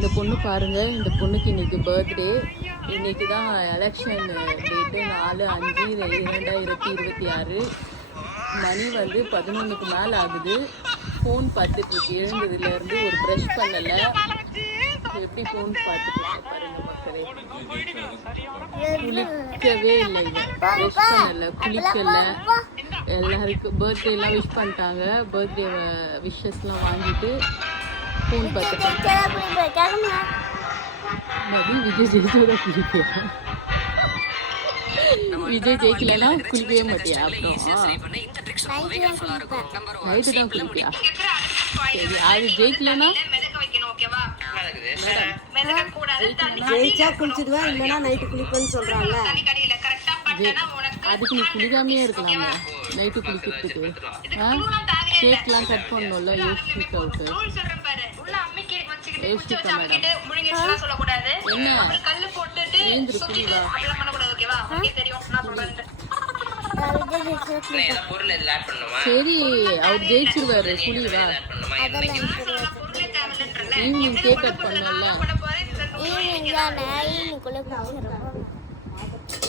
இந்த பொண்ணு பாருங்கள், இந்த பொண்ணுக்கு இன்றைக்கி பர்த்டே. இன்றைக்கி தான் எலெக்ஷன் டேட்டு 4/5/2026. மணி வந்து 11க்கு மேலே ஆகுது. ஃபோன் பார்த்துட்ருக்கு. எழுந்ததுலேருந்து ஒரு ப்ரஷ் பண்ணலை. எப்படி ஃபோன் பார்த்துட்டு பாருங்கள் மக்களே. குளிக்கவே இல்லை, ப்ரஷ் பண்ணலை, குளிக்கலை. எல்லாருக்கும் பர்த்டேலாம் விஷ் பண்ணிட்டாங்க. பர்த்டே விஷஸ்லாம் வாங்கிட்டு ஃபோன் பார்த்துட்டு விஜய் ஜெயிச்சோட குளிப்பா. விஜய் ஜெயிக்கலன்னா குளிக்கவே மாட்டியா? அப்புறம் நைட்டு தான் குளிப்பியா? சரி, அது ஜெயிக்கலன்னா ஜெயிச்சா குளிச்சிடுவேன், இல்லைன்னா நைட்டு குளிப்பேன்னு சொல்றாங்க. அதுக்கு நீ குளிக்காமையே இருக்கலாமே நைட்டு குளிக்கிறதுக்கு. கேக்லாம் கட் பண்ணணும்ல. யோசிச்சுட்டு என்ன ஏந்திரு குளிவா. சரி, அவர் ஜெயிச்சிருவாரு, குளிவா. ஈவினிங் கேக் கட் பண்ணல. ஈவினிங் தான், ஈவினிங்குள்ள குளிச்சிடுறோம்.